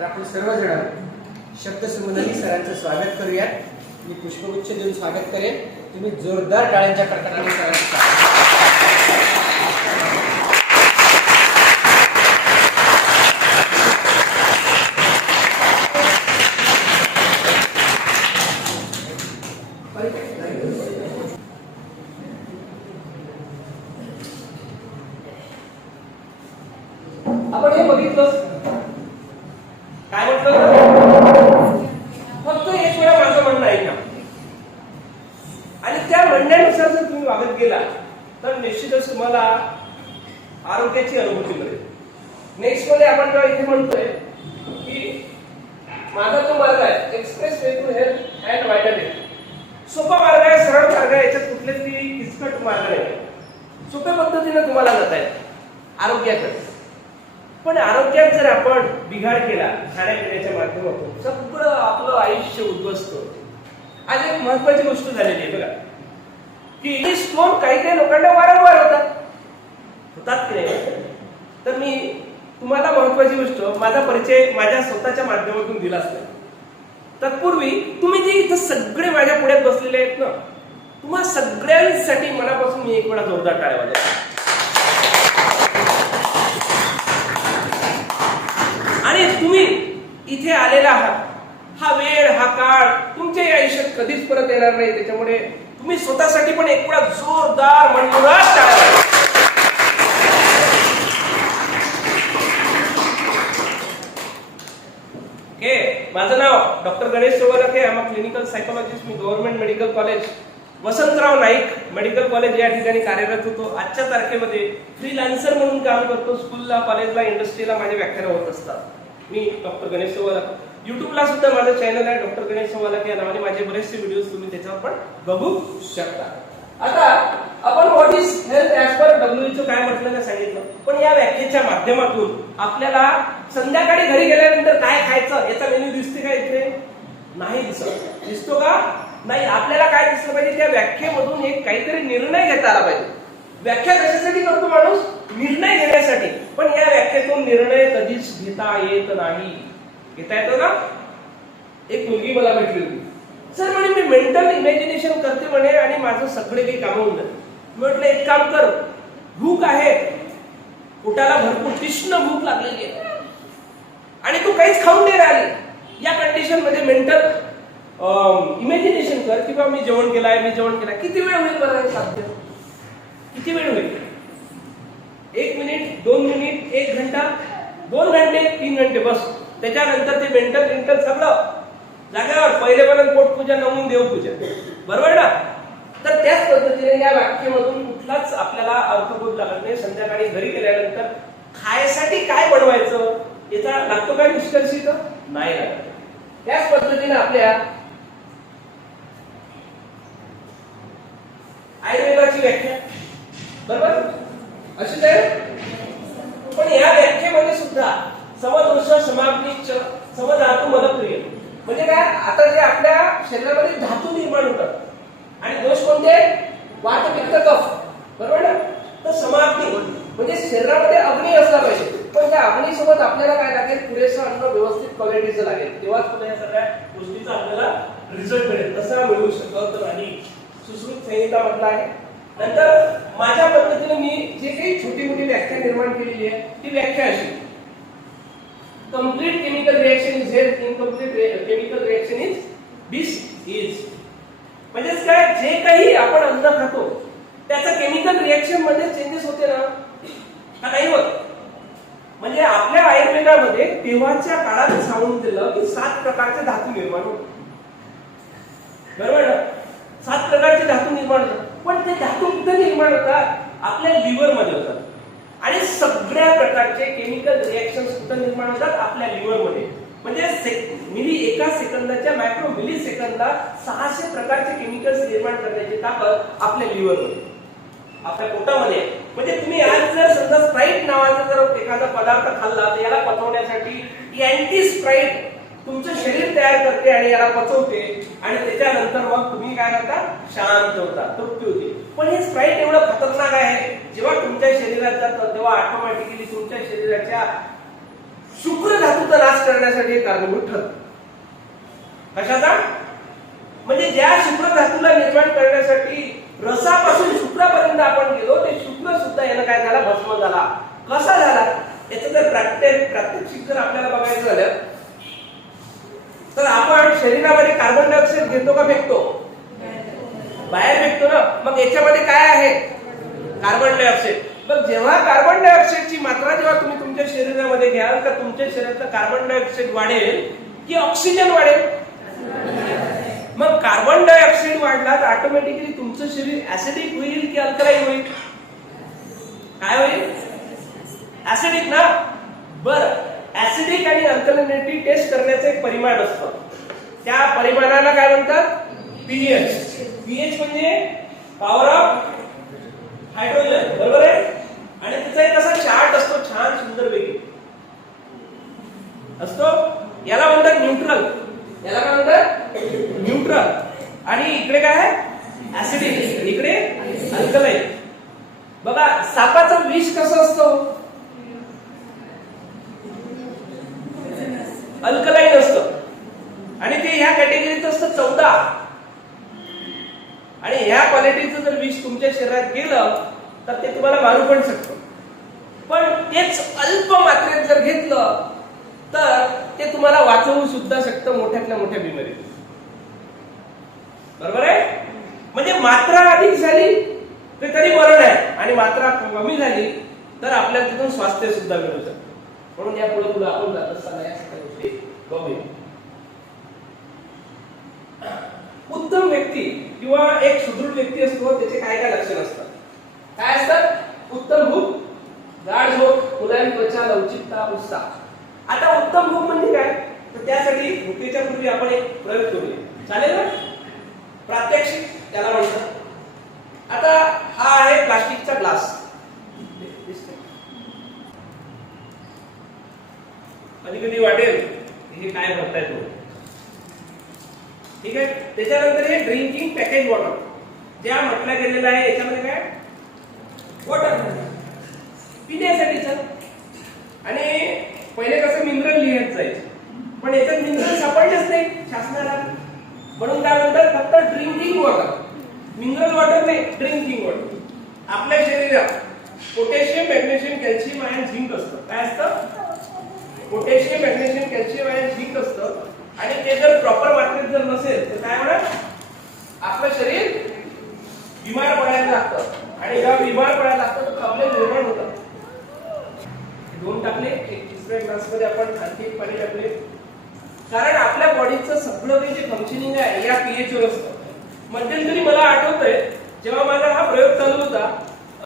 तर आपण सर्वजण शब्दसमुद्री सरांचं स्वागत करूया। मी पुष्पगुच्छ देऊन स्वागत करेन, तुम्ही जोरदार टाळ्यांच्या कडकडाटाने सरांचं स्वागत आपण हे बघितलं काय म्हटलं, फक्त एक वेळा माझं म्हणणं ऐका आणि त्या म्हणण्यानुसार जर तुम्ही वागत गेला तर निश्चितच तुम्हाला आरोग्याची अनुभूती मिळेल। नेक्स्ट मध्ये आपण जेव्हा इथे म्हणतोय की माझा जो मार्ग आहे expressway to health and vitality, सोपा मार्ग आहे, सरळ मार्ग आहे, याच्यात कुठलेही किचकट मार्ग नाही, सोप्या पद्धतीने तुम्हाला जाता येईल आरोग्याकडे। पण आरोग्यात जर आपण बिघाड केला खाण्यापिण्याच्या माध्यमातून सगळं आपलं आयुष्य उद्ध्वस्त होतं। आज एक महत्वाची गोष्ट झालेली आहे बघा की स्टोन काही काही लोकांना वारंवार होतात की नाही। तर मी तुम्हाला महत्वाची गोष्ट माझा परिचय माझ्या स्वतःच्या माध्यमातून दिला असता। तत्पूर्वी तुम्ही जे इथं सगळे माझ्या पुढ्यात बसलेले आहेत ना, तुम्हा सगळ्यांसाठी मनापासून मी एक वेळा जोरदार टाळ्या वाजवतो। आणि तुम्ही इथे आलेला आहात, हा वेळ हा काळ तुमच्या आयुष्यात कधीच परत येणार नाही, त्याच्यामुळे तुम्ही स्वतःसाठी पण एक वेळा जोरदार मनमुराद टाळ्या वाजवा। माझं नाव doctor Ganesh Sowlake, I am a clinical psychologist. मी government medical college Vasantrao Naik medical college या ठिकाणी कार्यरत होतो। आजच्या तारखेमध्ये फ्रीलान्सर म्हणून काम करतो। स्कूलला, कॉलेजला, इंडस्ट्रीला माझे व्याख्यान होत असतात। मी डॉक्टर गणेश सोवलाके। युट्यूबला सुद्धा माझं चॅनल आहे डॉक्टर गणेश सोवलाके या नावाने, माझे बरेचसे व्हिडिओज तुम्ही त्याच्यावर पण बघू शकता। आता आपण what is health as per WHO काय म्हटलं सांगितलं, पण या व्याख्येच्या माध्यमातून आपल्याला संध्याकाळी घरी गेल्यानंतर काय खायचं याचा मेन्यू दिसते का इथे? नाही दिसत। दिसतो का? नाही। आपल्याला काय दिसलं पाहिजे, त्या व्याख्येमधून एक काहीतरी निर्णय घेता आला पाहिजे। व्याख्या कशासाठी करतो माणूस? निर्णय घेण्यासाठी। पण या व्याख्येतून निर्णय कधीच घेता येत नाही। घेता येतो का? एक मुलगी मला भेटली होती, सर म्हणे मी मेंटल इमॅजिनेशन करते म्हणे आणि माझं सगळे काही काम होऊन जाते। म्हटलं एक काम कर, भूक आहे, पोटाला भरपूर तीक्ष्ण भूक लागलेली आहे आणि तू काहीच खाऊन नाही राहिली, या कंडिशन मध्ये मेंटल इमॅजिनेशन कर की मी जेवण केलंय, मी जेवण केलंय। किती वेळ होईल बरं साध्य? किती वेळ होईल? 1 मिनिट, 2 मिनिट, 1 घंटा, 2 घंटे, 3 घंटे, बस। त्याच्यानंतर ते मेंटल सगळं जागेवर, पहिलेपर्यंत पोटपूजा, नमून देवपूजा, बरोबर ना? तर त्याच पद्धतीने या व्याख्येमधून कुठलाच आपल्याला अर्थबोध लागत नाही। संध्याकाळी घरी गेल्यानंतर खायसाठी काय बनवायचं याचा लागतो काय निष्कर्ष इथं? नाही लागत। त्याच पद्धतीने आपल्या आयुर्वेदाची व्याख्या बरोबर अशीच आहे, पण या व्याख्येमध्ये सुद्धा समदोष समाप्तीच समधातू मलप्रिय म्हणजे काय? आता जे आपल्या शरीरामध्ये धातू निर्माण होतात आणि दोष कोणते? वात, पित्त, कफ, बरोबर ना? तर समाप्ती म्हणजे शरीरामध्ये अग्नी असला पाहिजे, पण त्या अग्नीसोबत आपल्याला काय लागेल? पुरेसं अन्न, व्यवस्थित क्वालिटीचं लागेल, तेव्हाच पुन्हा या सगळ्या गोष्टीचा आपल्याला रिझल्ट मिळेल। तसा मिळू शकत नाही, सुश्रुत संहिता म्हटलं आहे। नंतर माझ्या पद्धतीने मी जे काही छोटी मोठी व्याख्या निर्माण केलेली आहे ती व्याख्या अशी: complete chemical reaction is health, incomplete chemical reaction is disease। म्हणजे काय? जे काही आपण अन्न खातो त्याचा केमिकल रिएक्शन मध्ये चेंजेस होते ना, का नाही होत? म्हणजे आपल्या आयुर्वेदामध्ये तेव्हाच्या काळात सांगून दिलं की 7 प्रकारचे धातू निर्माण होतात, बरोबर ना? 7 प्रकारचे धातू निर्माण होतात, पण ते धातू कुठे निर्माण होतात? आपल्या लिव्हर मध्ये होतात। आणि सगळ्या प्रकारचे केमिकल रिएक्शन्स कुठे निर्माण होतात? आपल्या लिव्हर मध्ये। म्हणजे एका सेकंदाच्या मायक्रो मिली सेकंदला 600 प्रकारचे केमिकल्स निर्माण करण्याची ताकद आपल्या लिव्हर मध्ये, आपल्या पोटामध्ये। म्हणजे तुम्ही आज जर समजा स्प्राईट नावाचा जर एखादा पदार्थ खाल्ला तर याला पचवण्यासाठी अँटी स्प्राईट तुमचं शरीर तयार करते आणि याला पचवते आणि त्याच्यानंतर मग तुम्ही काय करता? शांत होता, तृप्ती होते। पण हे स्प्राईट एवढं खतरनाक आहे, जेव्हा तुमच्या शरीरात जातं तेव्हा ऑटोमॅटिकली तुमच्या शरीराच्या शुक्र धातूचा नाश करण्यासाठी हे कारणीभूत ठरतं. कशाचा? म्हणजे ज्या शुक्र धातूला निर्माण करण्यासाठी रसापासून शुक्रापर्यंत आपण गेलो, ते शुक्र सुद्धा यानं काय झाला, भस्म झाला. कसा झाला याचं जर प्रात्यक्षिक जर आपल्याला बघायचं झालं तर आपण शरीरामध्ये कार्बन डायऑक्साईड घेतो का फेकतो? बाहेर फेकतो ना. मग याच्यामध्ये काय आहे? Carbon dioxide. मग जेव्हा कार्बन डायऑक्साईडची मात्रा जेव्हा तुम्ही तुमच्या शरीरामध्ये घ्याल तर तुमच्या शरीरातलं कार्बन डायऑक्साईड वाढेल की ऑक्सिजन वाढेल? मग कार्बन डायऑक्साईड वाढला तर ऑटोमॅटिकली तुमचं शरीर ऍसिडिक होईल की अल्कलाइन होईल? काय होईल? ऍसिडिक ना. बरं, ऍसिडिक आणि अल्कलिनिटी टेस्ट करण्याचं एक परिमाण असतं. त्या परिमाणाला काय म्हणतात? पीएच. पीएच म्हणजे पॉवर ऑफ हायड्रोजन, बरोबर आहे? आणि त्याचा एक असा चार्ट असतो, छान सुंदर पैकी असतो. याला म्हणतात न्यूट्रल. याला काय म्हणतात? न्यूट्रल. आणि इकडे काय आहे? ऍसिडिक. इकडे अल्कलाइन. बघा, सापाचं विष कसं असतं? अल्कलाइन असतं. आणि ते ह्या कॅटेगरीचं असतं 14. आणि ह्या क्वालिटीचं जर विष तुमच्या शरीरात गेलं तर ते तुम्हाला मारू पण शकतं. पण तेच अल्प मात्रेत जर घेतलं तर ते तुम्हाला वाचवू सुद्धा शकतं मोठ्यातल्या मोठ्या बिमारीत. बरोबर आहे? म्हणजे मात्रा अधिक झाली तर तरी मरण आहे, आणि मात्रा कमी झाली तर आपल्याला तिथून स्वास्थ्य सुद्धा मिळू शकतं. म्हणून या पुढे पुढे आपण जात असताना या सगळ्या गोष्टी बघूया. उत्तम व्यक्ती किंवा एक सुदृढ व्यक्ती असतो, त्याचे काय काय लक्षण असतात? काय असतात? उत्तम भूक, जाड झोप, मुलायम त्वचा, लवचिकता, उत्साह. आता उत्तम भूक म्हणजे काय? तर त्यासाठी भुकेच्या पूर्वी आपण एक प्रयोग करूया. चालेल ना? प्रात्यक्षिक त्याला म्हणतात. आता हा आहे प्लास्टिकचा ग्लास. कधी कधी वाटेल हे काय म्हणताय तो. ठीक आहे. त्याच्यानंतर हे ड्रिंकिंग पॅकेज वॉटर, ज्या म्हटलं गेलेलं आहे याच्यामध्ये काय? वॉटर पिण्यासाठीचं. आणि पहिले कसं मिनरल लिहायचं जायचं, पण याच्यात मिनरल सापडलेच नाही शासनाला. म्हणून काय म्हणतात? फक्त ड्रिंकिंग वॉटर. मिनरल वॉटर नाही, ड्रिंकिंग वॉटर. आपल्या शरीरात पोटॅशियम, मॅग्नेशियम, कॅल्शियम आणि झिंक असतं. काय असतं? पोटॅशियम, मॅग्नेशियम, कॅल्शियम आणि झिंक असतं. आणि ते जर प्रॉपर मात्रेत जर नसेल तर काय होणार? आपलं शरीर बिमार पडायला लागतं. आणि जेव्हा बिमार पडायला लागतं तर प्रॉब्लेम निर्माण होतात. दोन टाकले, एक तिसऱ्या ग्लासमध्ये आपण आणखी एक पाणी टाकले. कारण आपल्या बॉडीचं सगळं काही जे फंक्शनिंग आहे या पीएच वर असतं. मध्यंतरी मला आठवतंय जेव्हा माझा हा प्रयोग चालू होता,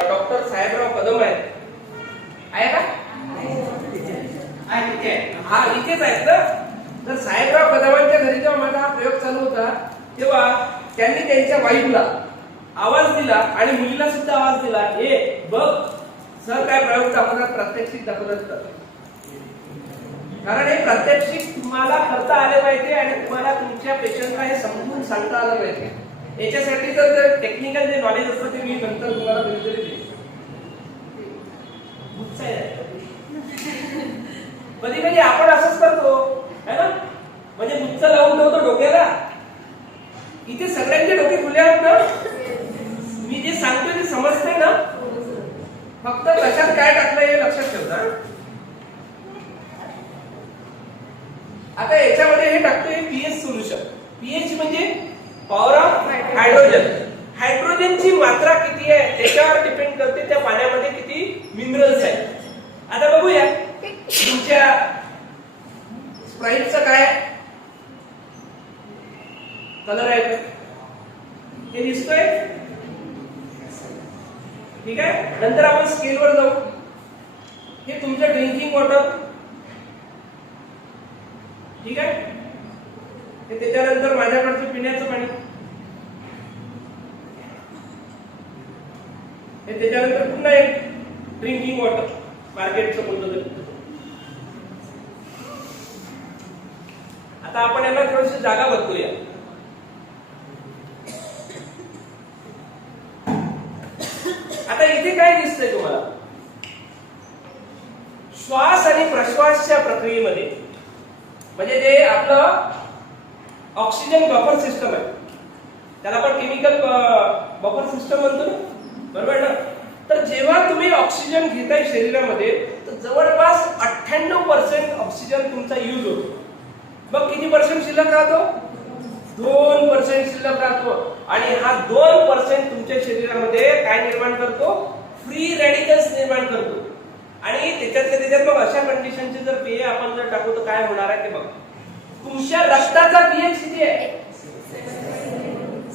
डॉक्टर साहेबराव कदम आहे का? हा, इथेच आहेत ना. तर साहेबराव कदमांच्या घरी जेव्हा माझा हा प्रयोग चालू होता तेव्हा त्यांनी त्यांच्या वाईफला आवाज दिला आणि मुलीला सुद्धा आवाज दिला, हे बघ सर काय प्रयोग दाखवतात, प्रात्यक्षिक दाखवतात. कारण हे प्रात्यक्षिक तुम्हाला करता आले पाहिजे आणि तुम्हाला तुमच्या पेशंटला हे समजून सांगता आलं पाहिजे. याच्यासाठी जर टेक्निकल जे नॉलेज असतं ते मी नंतर तुम्हाला कधीतरी देईन. कधी कधी आपण असंच करतो है ना, म्हणजे गुच्छ लावून ठेवतो डोक्याला. इथे सगळ्यांचे डोके खुले आहेत ना. मी जे सांगतोय ते समजते ना. फक्त कशात काय टाकलं हे लक्षात ठेवता. आता याच्यामध्ये हे टाकतोय पीएच सोल्युशन. पीएच म्हणजे पॉवर ऑफ हायड्रोजन. हायड्रोजनची मात्रा किती आहे त्याच्यावर डिपेंड करते त्या पाण्यामध्ये किती मिनरल्स आहेत. आता बघूया तुमच्या स्प्राइटचं काय कलर आहे हे दिसतोय. ठीक आहे. नंतर आपण स्केलवर जाऊ. हे तुमचं ड्रिंकिंग वॉटर. ठीक आहे. हे त्याच्यानंतर माझ्याकडचं पिण्याचं पाणी. हे त्याच्यानंतर पुन्हा एक ड्रिंकिंग वॉटर मार्केटचं कोणतं तरी. आता आपण याला थोडीशी जागा बदलूया. आता इथे काय दिसतंय तुम्हाला? श्वास आणि प्रश्वासच्या प्रक्रियेमध्ये म्हणजे जे आपलं ऑक्सिजन बफर सिस्टम आहे त्याला आपण केमिकल बफर सिस्टम म्हणतो ना, बरोबर ना. तर जेव्हा तुम्ही ऑक्सिजन घेताय शरीरामध्ये तर जवळपास 98% ऑक्सिजन तुमचा यूज होतो. मग किती पर्सेंट शिल्लक राहतो? 2% शिल्लक राहतो. आणि हा 2% तुमच्या शरीरामध्ये काय निर्माण करतो? फ्री रॅडिकल्स निर्माण करतो. आणि त्याच्यात मग अशा कंडिशनचे जर पेय आपण जर टाकू तर काय होणार आहे ते बघ. तुमच्या रक्ताचा पीएच किती आहे?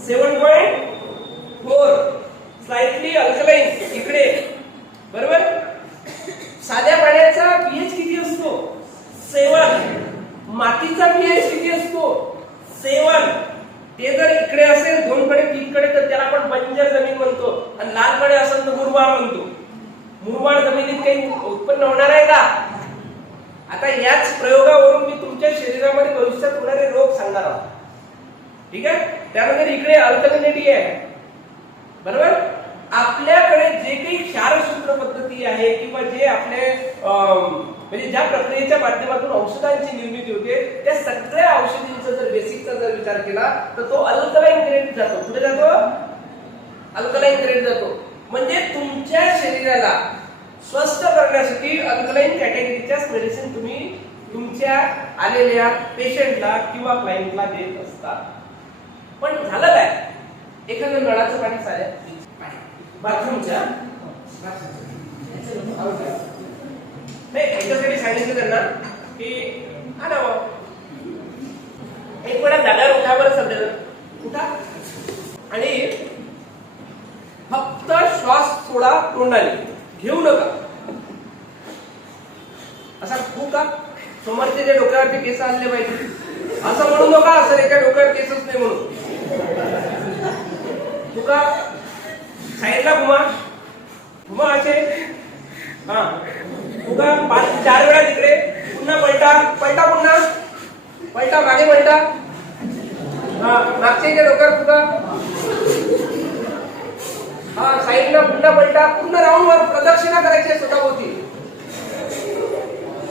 7.4. स्लाइटली अल्कलाइन इकडे, बरोबर. साध्या पाण्याचा पीएच किती असतो? 7. मातीचा पीएच किती असतो? 7. ते जर इकडे असेल 2 कडे 3 कडे तर त्याला आपण बंजर जमीन म्हणतो. आणि लाल कडे असेल तर मुरमाड म्हणतो. मुरमाड जमिनीत काही उत्पन्न होणार आहे का? आता याच प्रयोगावरून मी तुमच्या शरीरामध्ये भविष्यात होणारे रोग सांगणार आहोत. ठीक आहे. त्यानंतर इकडे अल्कलिनिटी आहे, बरोबर. आपल्याकडे जे काही क्षारसूत्र पद्धती आहे किंवा जे आपले म्हणजे ज्या प्रक्रियेच्या माध्यमातून औषधांची निर्मिती होते त्या सगळ्या औषधींचा जर बेसिकचा जर विचार केला तर तो अल्कलाइन ग्रेड जातो. कुठे जातो? अल्कलाइन ग्रेड जातो. म्हणजे तुमच्या शरीराला स्वस्थ करण्यासाठी अल्कलाइन कॅटेगरीच्याच मेडिसिन तुम्ही तुमच्या आलेल्या पेशंटला किंवा क्लायंटला देत असता. पण झालं काय? एखाद्या नळाचं पाणी चालेल बाथरूमच्या नाही याच्यासाठी सांगितलं त्यांना की आणावं. एक वेळा जागा उठावर सध्या उठा आणि फक्त श्वास सोडा तोंडाने, घेऊ नका. असा खूप का समोरचे जे डोक्यावरती केस आणले पाहिजे असं म्हणू नका. असं एका डोक्यावर केसच नाही म्हणून तुका साईडला घुमा असे. हा तुका 4 वेळा तिकडे, पुन्हा पलटा पलटा मागे पलटा. हा मागच्या इथे डोक्यावर तुका हा साईडला पुन्हा पलटा. पूर्ण राऊंडवर प्रदक्षिणा करायची आहे स्वतःभोवती.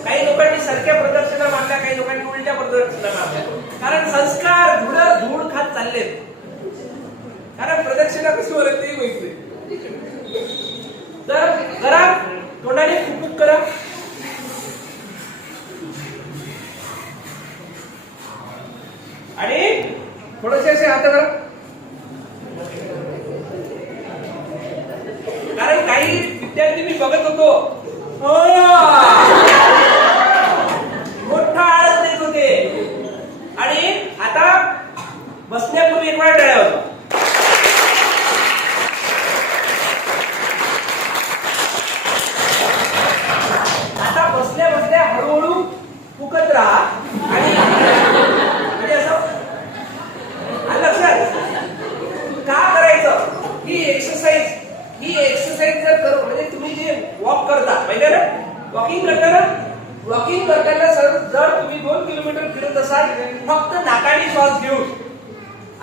काही लोकांनी सारख्या प्रदक्षिणा मारल्या, काही लोकांनी उलट्या प्रदक्षिणा मारल्या. कारण संस्कार धूळ खात चाललेत. कारण प्रदक्षिणा कशी होत ते माहिती. तर करा तोंडाने फुकफुक करा. आणि थोडेसे असे हात करा. कारण काही विद्यार्थी मी बघत होतो मोठा आळस देत होते आणि आता बसण्यापूर्वी एक वेळा टाळ्या होता. आता बसल्या बसल्या हळूहळू फुकत राहा. आणि म्हणजे असं लक्षात का करायचं? ही एक्सरसाइज जर करू म्हणजे तुम्ही जे वॉक करता माहिती ना, वॉकिंग करताना जर तुम्ही 2 किलोमीटर फिरत असाल फक्त नाकाने श्वास घेऊन,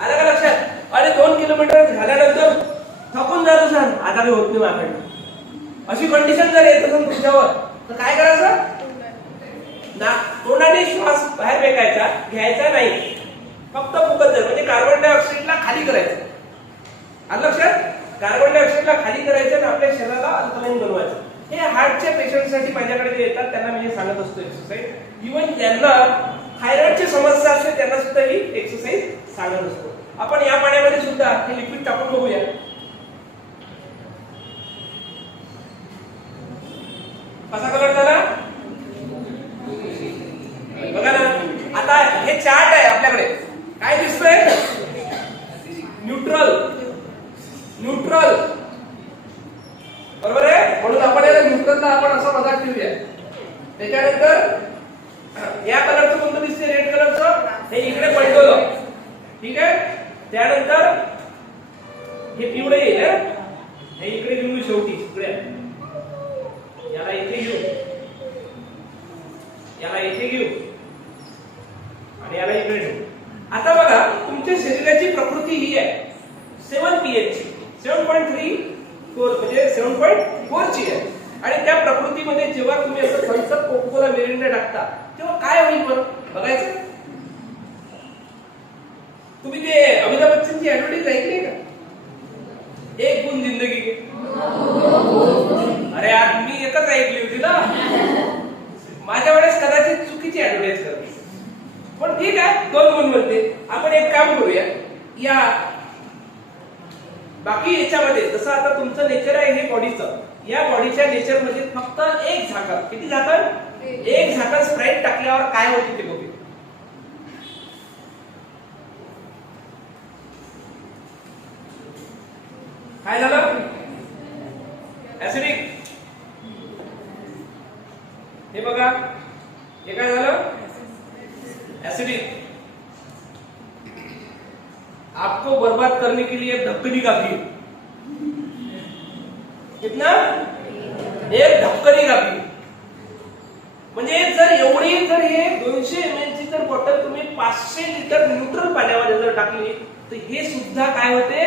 आलं का लक्षात? आणि 2 किलोमीटर झाल्यानंतर थकून जात असाल, आता काही होत नाही माझ्याकडे, अशी कंडिशन जर येत असेल तुमच्यावर तर काय करायचं? तोंडाने श्वास बाहेर फेकायचा, घ्यायचा नाही, फक्त फुकत जायचं. म्हणजे कार्बन डायऑक्साईडला खाली करायचं. आलं लक्षात? कार्बन डायऑक्साईडला खाली करायचं आणि आपल्या शरीराला अल्कलाइन बनवायचं. हे हार्टच्या पेशंटसाठी माझ्याकडे जे येतात त्यांना मी सांगत असतो एक्सरसाइज. इव्हन ज्यांना थायरॉइडची समस्या असते त्यांना सुद्धा ही एक्सरसाइज सांगत असतो. आपण या पाण्यामध्ये सुद्धा हे लिक्विड टाकून बघूया. कसा कलर झाला बघा ना. आता हे चार्ट आहे आपल्याकडे, काय दिसतंय? न्यूट्रल बरोबर आहे. म्हणून आपण याला न्यूट्रलला आपण असं मजाक ठेवूया. त्याच्यानंतर या कलरचं कोणतं दिसते? रेड कलरचं. हे इकडे पलटवलं, ठीक आहे. त्यानंतर हे पिवळे येईल, हे इकडे घेऊ शेवटी. इकडे याला इथे घेऊ, याला इथे घेऊ आणि याला इकडे ठेवू. आता बघा तुमच्या शरीराची प्रकृती ही आहे 7 pH ची, 7.34 म्हणजे 7.4 ची आहे. आणि त्या प्रकृतीमध्ये जेव्हा तुम्ही असं थम्सअप कोकोला मिरिंडा टाकता तेव्हा काय होईल बरं बघायचं. तुम्ही ते अमिताभ बच्चनची ऍडव्हर्टाईज ऐकली का, एक गुण जिंदगी के. अरे यार मी एकच ऐकली होती ना, माझ्या वेळेस कदाचित चुकीची ऍडव्हर्टाईज करते, पण ठीक आहे 2 गुण म्हणते. आपण एक काम करूया, या बाकी याच्यामध्ये जसं आता तुमचं नेचर आहे हे बॉडीचं, या बॉडीच्या नेचर मध्ये फक्त एक झाकण, किती झाकण, एक झाकण स्प्राईट टाकल्यावर काय होते ते बघूया. काय झालं, ऍसिडिक. हे बघा हे काय झालं, ऍसिडिक. आपको बर्बाद करने के लिए ढक्कनी काफी है. कितना, एक ढक्कनी काफी. म्हणजे जर एवढी जर हे 200 ml ची जर बॉटल तुम्ही 500 लिटर न्यूट्रल पाण्यामध्ये जर टाकली तर हे सुद्धा काय होते,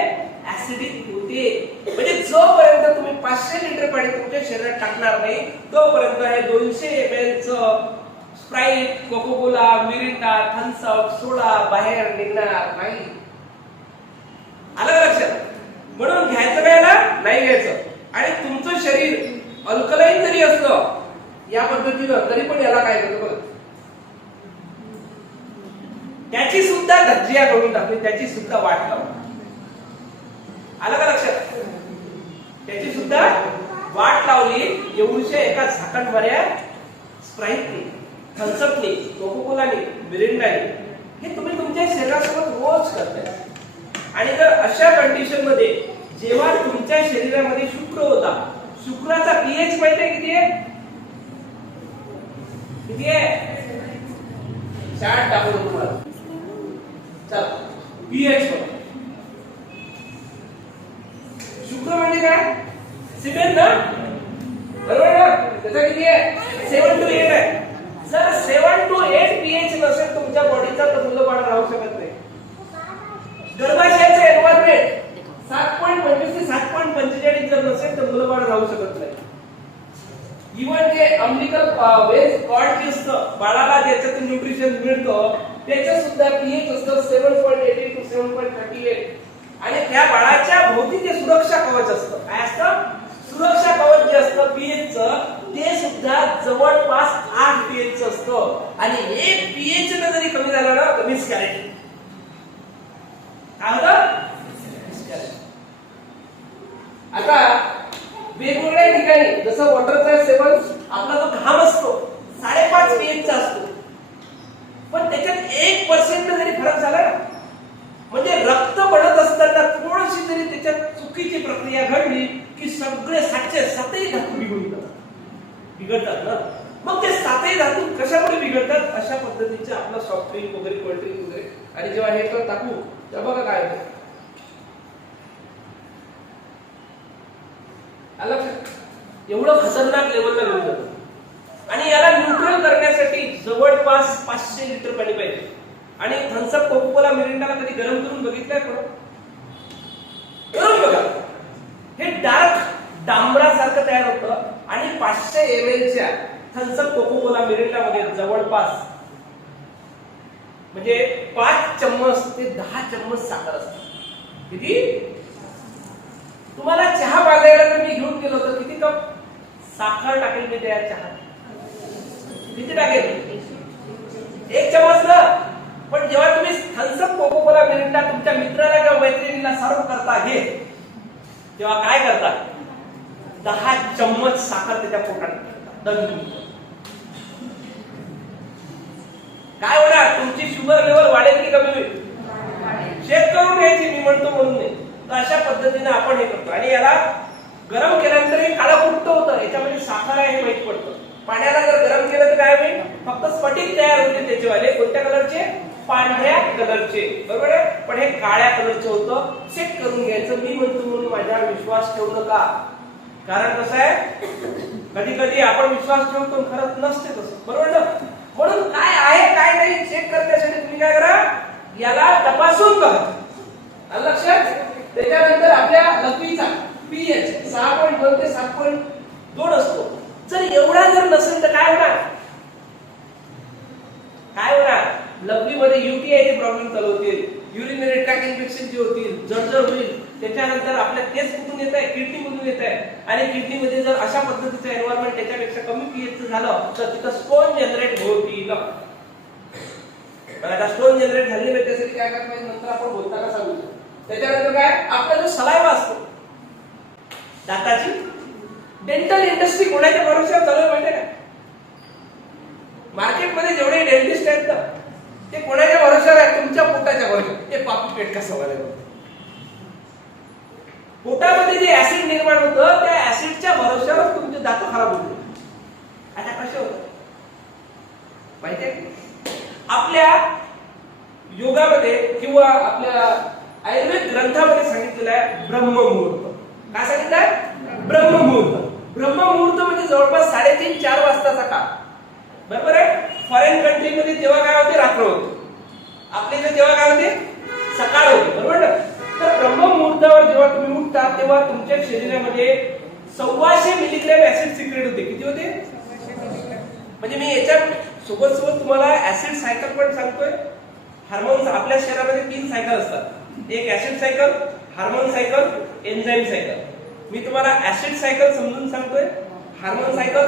ऍसिडिक होते. म्हणजे जोपर्यंत तुम्ही 500 लिटर पाणी तुमच्या शरीरात टाकणार नाही तोपर्यंत हे 200 ml च स्प्राईट, कोकोकोला, मिरिंडा, थम्सअप, सोडा बाहेर निघणार नाही. आलं लक्षात. म्हणून घ्यायचं काय ना, नाही घ्यायचं. आणि तुमचं शरीर अल्कलाईन जरी असलं या पद्धतीनं तरी पण याला काय करतो बघ, त्याची सुद्धा धज्जिया करून टाकली, त्याची सुद्धा वाट लावली. आलं का लक्षात, त्याची सुद्धा वाट लावली. एवढ्या एका झाकण भऱ्या स्प्राईटने, थम्सअपने, कोकोकोलाने, मिरिंडाने हे तुम्ही तुमच्या शरीरासोबत रोज करताय. आणि जर अशा कंडिशन मध्ये जेव्हा तुमच्या शरीरामध्ये शुक्र होता, शुक्राचा पीएच माहिती आहे किती आहे, किती आहे, चार्ट टाकतो तुम्हाला. चला पीएच शुक्र म्हणजे काय, सिमेंट ना, बरोबर ना, त्याचा किती आहे 7 to 8 आहे. जर 7 to 8 पीएच नसेल तुमच्या बॉडीचा तर मूलबाळ राहू शकत नाही. गर्भाशयाचे एन्व्हायरमेंट 7.25 ते 7.45 जर नसेल तर मूलबाळ राहू शकत नाही. इव्हन जे अम्बिकल वेज कॉर्ड जे असतं बाळाला ज्याच्यातून न्यूट्रिशन मिळतं त्याचं सुद्धा पीएच असतं 7.18 to 7.38. आणि त्या बाळाच्या भोवती जे सुरक्षा कवच असतं, काय असतं, सुरक्षा कवच जे असतं पीएच चं ते सुद्धा जवळपास 8 पीएच चं असतं. आणि 1 पीएच न जरी कमी झालं ना तर मिसकॅरेज. काय होतं, मिसकॅरेज. आता वेगवेगळ्या ठिकाणी जसं वॉटरचा सेवन आपला जो घाम असतो 5.5 पीएच चा असतो, पण त्याच्यात 1% जरी फरक झाला ना, म्हणजे रक्त बनत असताना थोडीशी जरी त्याच्यात चुकीची प्रक्रिया घडली की सगळे 7ही धातू बिघडतात ना. मग ते 7ही धातू कशामुळे बिघडतात, अशा पद्धतीचे आपलं सॉफ्ट ड्रिंक वगैरे, कोल्ड ड्रिंक वगैरे. आणि जेव्हा हे तर टाकू तेव्हा बघा काय होतं, एवढं खतरनाक लेवलला घेऊन जातं. आणि याला न्यूट्रल करण्यासाठी जवळपास 500 लिटर पाणी पाहिजे. आणि थम्सअप, कोकोकोला, मिरिंडाला कधी गरम करून बघितलंय कोण, करून बघा. हे डार्क डांबरासारखं तयार होतं. आणि 500 ml च्या थम्सअप, कोकोकोला, मिरिंडा मध्ये जवळपास म्हणजे 5 चम्मच ते 10 चम्मच साखर असते. किती, तुम्हाला चहा बांधायला जर मी घेऊन गेलो तर किती कप साखर टाकेल मी त्या चहा, किती टाकेल, 1 चम्मच ना. पण जेव्हा तुम्ही थम्सअप, कोकोकोला, मिरिंडा तुमच्या मित्राला किंवा मैत्रिणीला सर्व करता हे, तेव्हा काय करता, 10 चम्मच साखर त्याच्या पोटात दणकून. काय होणार, तुमची शुगर लेवल वाढेल की कमी होईल, चेक करून घ्यायची, मी म्हणतो म्हणून नाही. तर अशा पद्धतीने आपण हे करतो. आणि याला गरम केल्यानंतर हे काळं कुट्ट होतं, याच्यामध्ये साखर आहे हे माहित पडतं. पाण्याला जर गरम केलं तर काय होईल, फक्त स्फटिक तयार होते त्याचेवाले. कोणत्या कलरचे, पांढऱ्या कलरचे, बरोबर आहे. पण हे काळ्या कलरचे होतं. चेक करून घ्यायचं. मी म्हणतो म्हणून माझ्यावर विश्वास ठेवू नका, कारण कसं आहे कधी कधी आपण विश्वास ठेवतो खरंच नसते तसं, बरोबर ना. म्हणून काय आहे काय नाही चेक करण्यासाठी तुम्ही काय करा, याला तपासून बघा. लक्षात. त्याच्यानंतर आपल्या लघवीचा पीएच 6.2 ते लोड असतो. जर एवढा जर नसेल तर काय होणार? काय होणार? लघवीमध्ये UTI चे प्रॉब्लेम चालू होतील, युरिनरी ट्रॅक इन्फेक्शन जे होतील, जळजळ होईल. त्याच्यानंतर आपल्या तेच कुठून येत आहे? किडनी मधून येत आहे. आणि किडनीमध्ये जर अशा पद्धतीचं एन्व्हायरमेंट त्याच्यापेक्षा कमी पीएच झालं तर तिथं स्टोन जनरेट होतील. आता स्टोन जनरेट झाले नाही त्यासाठी काय करायला पाहिजे नंतर आपण बोलताना सांगू. त्याच्यानंतर काय? आपला जो सलाइवा असतो दाताची, डेंटल इंडस्ट्री कोणाच्या भरोश्यावर चालू आहे माहिती आहे का? मार्केटमध्ये जेवढे डेंटिस्ट आहेत ना ते कोणाच्या भरोश्यावर आहेत? तुमच्या पोटाच्या भरोश्यावर. ते पापी पेट का सवाल आहे? पोटामध्ये जे ऍसिड निर्माण होतं त्या ऍसिडच्या भरोश्यावर तुमचे दात खराब होते. आता कसे होतात माहिती आहे? आपल्या योगामध्ये किंवा आपल्या आयुर्वेद ग्रंथामध्ये सांगितलेलं आहे ब्रह्ममुहूर्त. काय सांगितलं आहे? ब्रह्ममुहूर्त. ब्रह्ममुहूर्त म्हणजे जवळपास 3:30-4 वाजताचा काळ. बरोबर आहे? फॉरेन कंट्रीमध्ये तेव्हा काय होते? रात्र होते. आपल्या इथे तेव्हा काय होते? सकाळ होते. बरोबर ना? तर ब्रह्ममुहूर्तावर जेव्हा तुम्ही उठता तेव्हा तुमच्या शरीरामध्ये 125 मिलीग्रॅम ऍसिड सिक्रेट होते. किती होते? म्हणजे मी याच्या सोबत तुम्हाला ऍसिड सायकल पण सांगतोय. हार्मोन्स आपल्या शरीरामध्ये 3 सायकल असतात. एक acid cycle, hormone cycle, enzyme cycle. मी तुम्हाला ऍसिड सायकल समजून सांगतोय, हार्मोन सायकल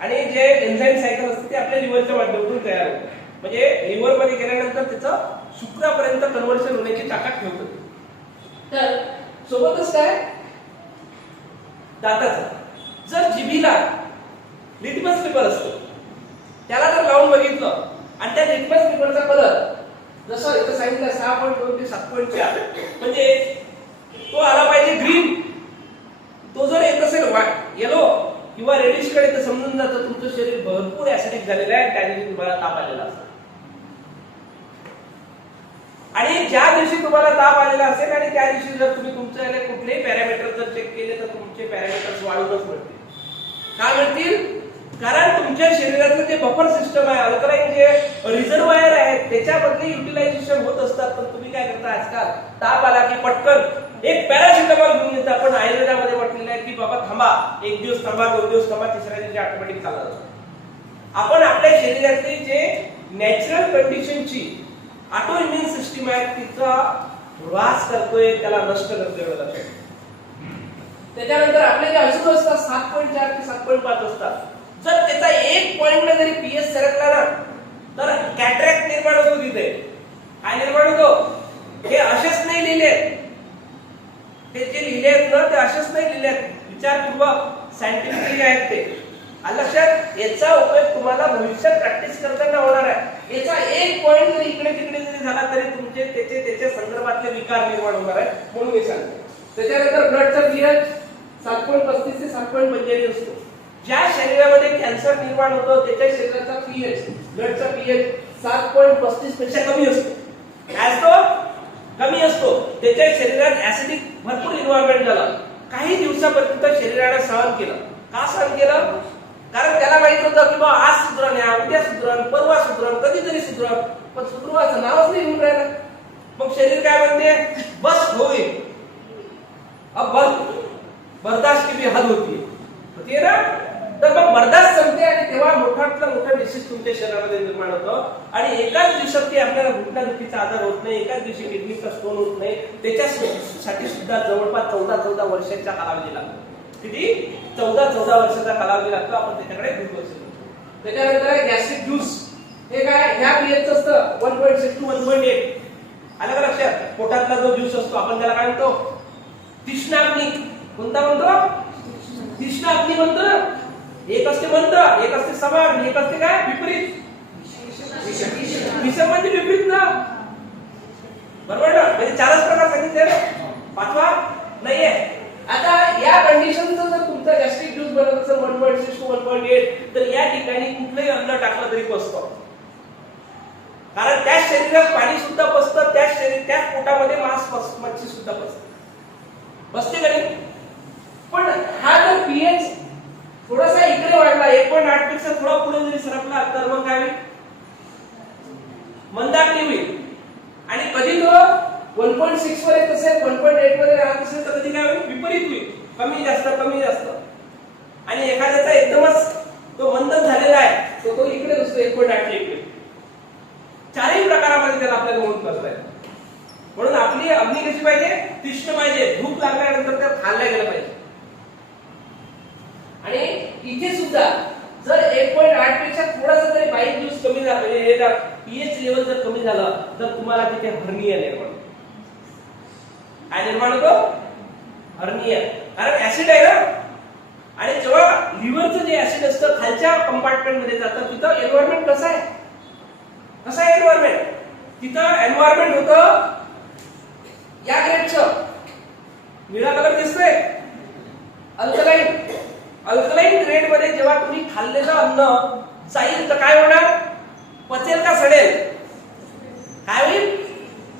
आणि जे एन्झाईम सायकल असते ते आपल्या लिव्हरच्या माध्यमातून तयार होते. म्हणजे लिव्हर मध्ये गेल्यानंतर त्याचं शुक्रापर्यंत कन्व्हर्शन होण्याची ताकद ठेवतो. तर सोबतच काय? दाताचं. जर जिभीला लिटमस पेपर असतो त्याला जर लावून बघितलं आणि त्या लिटमस पेपरचा कलर जसं इथं सांगितलं 6.2 ते 7.4 म्हणजे तो आला पाहिजे ग्रीन. तो जर येत असेल येलो किंवा रेडिश कडे तर समजून जातं तुमचं शरीर भरपूर ऍसिडिक झालेलं आहे, त्या दिवशी तुम्हाला ताप आलेला असेल. आणि ज्या दिवशी तुम्हाला ताप आलेला असेल आणि त्या दिवशी जर तुम्ही तुमचे कुठलेही पॅरामीटर जर चेक केले तर तुमचे पॅरामीटर्स वाढूनच मिळतील. का मिळतील? कारण तुमच्या शरीराचं जे बफर सिस्टम आहे, अल्कलाइन जे रिझर्वायर आहे त्याच्यामध्ये युटिलायझेशन होत असतात. पण तुम्ही काय करता आजकाल? ताप आला की पटकन एक पॅरासिटामॉल घेऊन येता. पण आयुर्वेदामध्ये म्हटलेलं आहे की बाबा थांबा, 1 दिवस थांबा, 2 दिवस थांबा, तिसऱ्या दिवशी ऑटोमॅटिक चालत. आपण आपल्या शरीरातली जे नॅचरल कंडिशनची ऑटो इम्युन सिस्टीम आहे तिचा ह्रास करतोय, त्याला नष्ट करतोय. त्याच्यानंतर आपले जे अशुद्ध असतात 7.4 ते 7.5 असतात. जर त्याचा 1 पॉइंट जरी पीएच सरकला ना तर कॅटरॅक्ट निर्माण होतो. तिथे काय निर्माण होतो? हे असेच नाही लिहिले, ते जे लिहिले आहेत ना ते असेच नाही लिहिले आहेत, विचारपूर्वक सायंटिफिकली आहेत ते. लक्षात? याचा उपयोग तुम्हाला भविष्यात प्रॅक्टिस करताना होणार आहे. याचा 1 पॉइंट जरी इकडे तिकडे जरी झाला तरी तुमचे त्याच्या संदर्भातले विकार निर्माण होणार आहे. म्हणून मी सांगतो. त्याच्यानंतर ब्लडचा पीएच 7.35 ते 7.45 असतो. ज्या शरीरामध्ये कॅन्सर निर्माण होतो त्याच्या शरीराचा पीएच, ब्लडचा पीएच 7.35 पेक्षा कमी असतो. काय असतो? कमी असतो. त्याच्या शरीरात ऍसिडिक भरपूर एन्व्हायरमेंट झालं. काही दिवसापर्यंत शरीराने सहन केलं. का सहन केलं? कारण त्याला माहित होतं की बा आज सुधरण, उद्या सुधरण, परवा सुधरण, कधीतरी सुधरण. पण सुधरवायचं नावच नाही येऊन राहिलं. मग शरीर काय म्हणते? बस होईल, अब बर्दाश्त की भी हद होती ना. तर मग बर्दाश्त संपते आणि तेव्हा मोठातलं मोठा डिसीज तुमच्या शरीरामध्ये निर्माण होतं. आणि एकाच दिवसात आपल्याला गुंतागुंतीचा आजार होत नाही, एकाच दिवशी किडनीचा स्टोन होत नाही. त्याच्यासाठी सुद्धा जवळपास 14 वर्षाचा कालावधी लागतो. किती? 14 वर्षाचा कालावधी लागतो. आपण त्याच्याकडे दुर्लक्ष करतो. त्याच्यानंतर गॅस्ट्रिक ज्यूस हे काय? ह्या पीएच असतं 1.6 to 1.8. आलं का लक्षात? पोटातला जो ज्यूस असतो आपण त्याला काय म्हणतो? तीक्ष्णाग्नी. कोणता म्हणतो? तीक्ष्णाग्नी म्हणतो ना. एक असते मंत्र, एक असते समान, एक असते काय? विपरीत. विषम म्हणजे विपरीत ना. बरोबर ना? म्हणजे 4च प्रकार सांगितले ना, 5वा नाहीये. आता या कंडिशनचं जर तुमचा गॅस्ट्रिक ज्यूस बनत असेल 1.6 to 1.8 तर या ठिकाणी कुठलंही अन्न टाकलं तरी पचतं. कारण त्या शरीरात पाणी सुद्धा पचतं, त्या पोटामध्ये मांस मच्छी सुद्धा पचते. बसते का नाही? पण हा जर पीएच थोडासा इकडे वाढला 1.8 पेक्षा थोडा पुढे जरी सरकला तर मग काय होईल? मंदाग्नी होईल. आणि कधी तो 1.6 वर येत असेल, 1.8 मध्ये राहत असेल तर कधी काय होईल? विपरीत होईल. कमी जास्त कमी जास्त. आणि एखाद्याचा एकदमच तो मंथन झालेला आहे तो इकडे असतो 1.8 च्या इकडे. चारही प्रकारामध्ये त्याला आपल्याला म्हणून करता म्हणून आपली अग्नी कशी पाहिजे, तीक्ष्ण पाहिजे, भूक लागल्यानंतर त्यात खाल्ल्या गेलं पाहिजे. आणि इथे सुद्धा जर 1.8 पेक्षा थोडासा जरी बाईक ज्यूस कमी झाला म्हणजे हे पीएच लेवल जर कमी झालं तर तुम्हाला तिथे हर्निया निर्माण होतो. काय निर्माण होतो? हर्निया. कारण ऍसिड आहे ना. आणि जेव्हा लिव्हरचं जे ऍसिड असतं खालच्या कंपार्टमेंट मध्ये जातं तिथं एन्व्हायरमेंट कसं आहे, कसं आहे एन्व्हायरमेंट? तिथं एन्व्हायरमेंट होतं या ग्रेडचं, निळा कलर दिसतोय, अल्कलाईन. अल्कलाईन ग्रेड मध्ये जेव्हा तुम्ही खाल्लेलं अन्न जाईल तर काय होणार? पचेल का सडेल? काय होईल?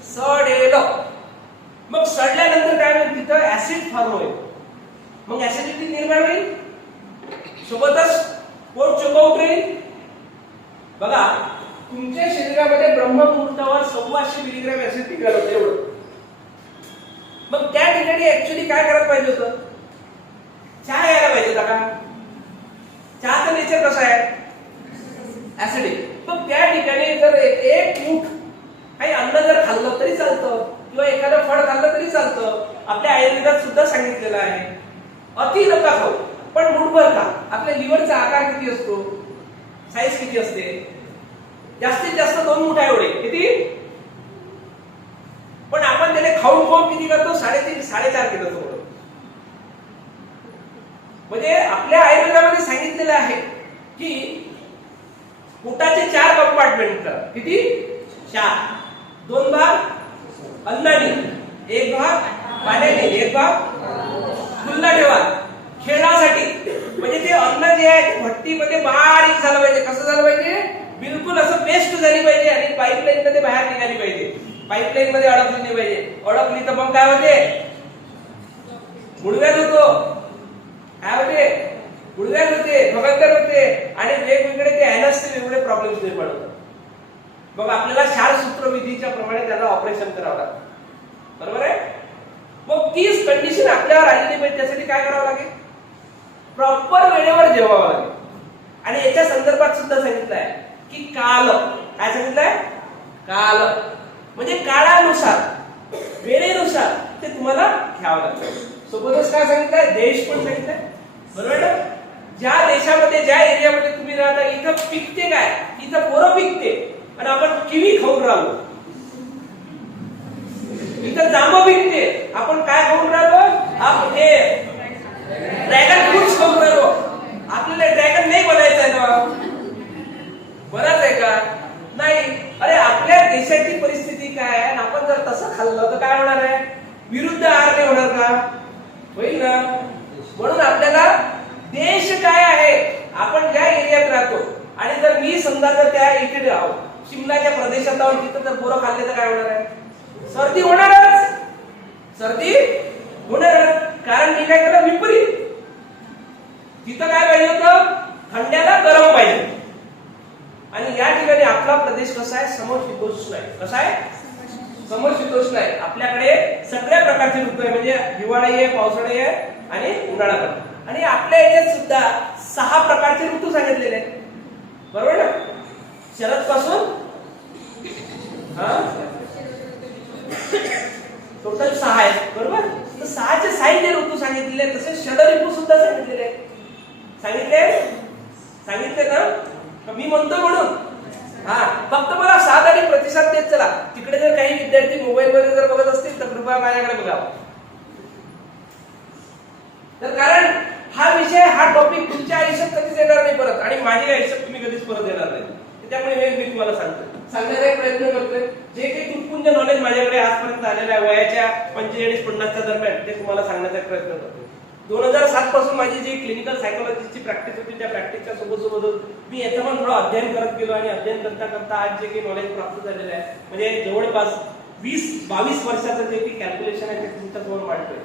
सडेल. मग सडल्यानंतर काय होईल? तिथं ऍसिड फॉर्म होईल. मग ऍसिडिटी निर्माण होईल, सोबतच पोट चोकावून राहील. बघा तुमच्या शरीरामध्ये ब्रह्ममुहूर्तावर 1,200 मिलीग्रॅम ऍसिड निघालं होतं एवढं. मग त्या ठिकाणी ऍक्च्युअली काय करायला पाहिजे होतं? चहा यायला पाहिजे होता का? चहाचं नेचर कसं आहे? ऍसिडिक. मग त्या ठिकाणी जर एक मूठ काही अन्न जर खाल्लं तरी चालतं किंवा एखादं फळ खाल्लं तरी चालतं. आपल्या आयुर्वेदात सुद्धा सांगितलेलं आहे अति नका खाऊ, पण मूठभर खा. आपल्या लिव्हरचा आकार किती असतो, साईज किती असते? जास्तीत जास्त 2 मुठा एवढे. किती? पण आपण त्याने खाऊन किती करतो? 3.5 4.5 किलो. म्हणजे आपल्या आयुर्वेदामध्ये सांगितलेलं आहे की पोटाचे 4 कंपार्टमेंट. किती? 4. 2 भाग अन्नाने, 1 भाग पाण्याने, 1 भाग खुल्ला ठेवा खेळासाठी. म्हणजे ते अन्न जे आहे ते भट्टीमध्ये बारीक झालं पाहिजे. कसं झालं पाहिजे? बिलकुल असं पेस्ट झाली पाहिजे आणि पाईपलाईन मध्ये बाहेर निघाली पाहिजे. पाईपलाईन मध्ये अडकली नाही पाहिजे. अडकली तर मग काय होते? गुडघ्यात होतो. काय होते? गुडघ्यात होते, भगंदर होते आणि वेगवेगळे ते ऍनसचे वेगवेगळे प्रॉब्लेम्स निर्माण होतात. मग आपल्याला 4 सूत्रविधीच्या प्रमाणे त्याला ऑपरेशन करावं लागतं. बरोबर आहे? मग तीच कंडिशन आपल्यावर आलेली पाहिजे. त्यासाठी काय करावं लागेल? प्रॉपर वेळेवर जेवावं लागेल. आणि याच्या संदर्भात सुद्धा सांगितलं आहे की काल. काय सांगितलंय? काल म्हणजे काळानुसार, वेळेनुसार ते तुम्हाला घ्यावं लागतं. सोबतच काय सांगितलंय? देश पण सांगितलंय. बरोबर ना? ज्या देशामध्ये, ज्या एरियामध्ये तुम्ही राहता इथं पिकते काय? इथं पोरं पिकते आणि आपण किवी खाऊन राहिलो. इथं जांब पिकते, आपण काय खाऊन राहिलो? आपण हे ड्रॅगन फ्रूट खाऊन राहिलो. आपल्याला ड्रॅगन नाही बनायचं आहे ना? बनायचं आहे का? नाही. अरे आपल्या देशाची परिस्थिती काय आहे? आपण जर तसं खाल्लं तर काय होणार आहे? विरुद्ध आहार नाही होणार का? होईल ना? म्हणून आपल्याला देश काय आहे, आपण ज्या एरियात राहतो आणि जर मी समजा जर त्या इथे राहू शिमलाच्या प्रदेशात आहोत तिथं जर पोरं खाल्ले तर काय होणार आहे? सर्दी होणारच. सर्दी होणारच. कारण मी काय केलं? विपरीत. तिथं काय पाहिजे होतं? थंड्याला गरम पाहिजे. आणि या ठिकाणी आपला प्रदेश कसा आहे? समशीतोष्ण आहे. कसा आहे? समशीतोष्ण आहे. आपल्याकडे सगळ्या प्रकारचे ऋतू आहे. म्हणजे हिवाळाही आहे, पावसाळाही आहे आणि उन्हाळा पण. आणि आपल्या याच्यात सुद्धा 6 प्रकारचे ऋतू सांगितलेले आहेत. बरोबर ना? शरद पासून टोटल 6 आहेत. बरोबर? तर 6चे 6 ऋतू सांगितलेले आहेत. तसे षडऋतू सुद्धा सांगितलेले आहेत. सांगितले ना? मी म्हणतो म्हणून फक्त मला साथ आणि प्रतिसाद देत चला. तिकडे जर काही विद्यार्थी मोबाईल मध्ये जर बघत असतील तर कृपया माझ्याकडे बघा. तर कारण हा विषय, हा टॉपिक तुमच्या आयुष्यात कधीच येणार नाही परत आणि माझ्या आयुष्यात तुम्ही कधीच परत येणार नाही. त्यामुळे हे मी तुम्हाला सांगण्याचा प्रयत्न करतोय. जे काही तुटपुंज नॉलेज माझ्याकडे आजपर्यंत आलेलं आहे वयाच्या 45-50च्या दरम्यान ते तुम्हाला सांगण्याचा प्रयत्न करतोय. 2007 पासून माझी जी क्लिनिकल सायकोलॉजीची प्रॅक्टिस होती त्या प्रॅक्टिसच्या सोबत मी याचं पण थोडं अध्ययन करत गेलो आणि अध्ययन करता आज जे काही नॉलेज प्राप्त झालेलं आहे म्हणजे जवळपास 20-22 वर्षाचं जे काही कॅल्क्युलेशन आहे ते तुमच्या समोर मांडतोय.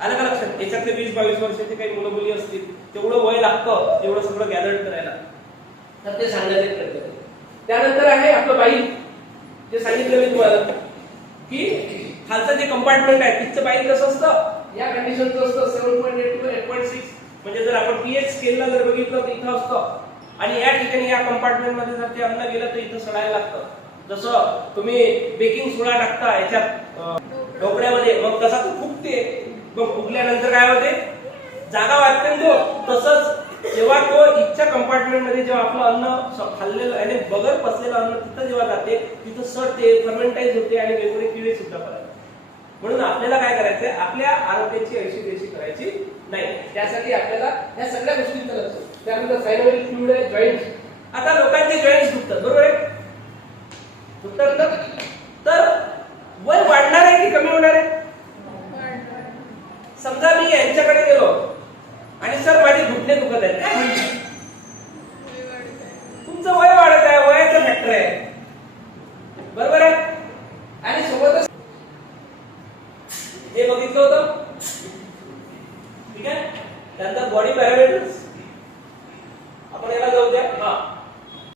आलं का लक्षात? याच्यातले 20-22 वर्षाचे काही मुलं मुली असतील तेवढं वय लागतं तेवढं सगळं गॅदर्ड करायला. तर ते सांगण्याचे प्रयत्न करतो. त्यानंतर आहे आपलं बाईल. जे सांगितलं मी तुम्हाला की खालचं जे कंपार्टमेंट आहे तिथचं बाईल कसं असतं? या कंडिशनचं असतं 7.8 to 8.6 म्हणजे जर आपण पीएच स्केलला जर बघितलं तर इथं असतं आणि या ठिकाणी या कंपार्टमेंट मध्ये जर ते अन्न गेलं तर इथं सडायला लागतं. जसं तुम्ही बेकिंग सोडा टाकता याच्यात ढोकळ्यामध्ये, मग तसा तो फुगते, मग फुगल्यानंतर काय होते, जागा वाटते तो. तसंच जेव्हा तो इथच्या कंपार्टमेंट मध्ये जेव्हा आपलं अन्न खाल्लेलं आणि बगर पचलेलं अन्न तिथं जेव्हा जाते तिथं सडते, फर्मेंटाईज होते आणि वेगवेगळे किडे सुद्धा पडतात. म्हणून आपल्याला काय करायचंय, आपल्या आरोग्याची ऐशी करायची नाही. त्यासाठी आपल्याला या सगळ्या गोष्टींचं लक्ष. त्यानंतर सायनोव्हेरिक फ्लुइड आहे, जॉईंट्स. आता लोकांचे जॉईंट्स दुखतात, बरोबर आहे, दुखतात ना. तर वय वाढणार आहे की कमी होणार आहे? समजा मी यांच्याकडे गेलो आणि सर माझे घुटणे दुखत आहेत, काय म्हणतात? तुमचं वय वाढत आहे, वयाचं फॅक्टर आहे.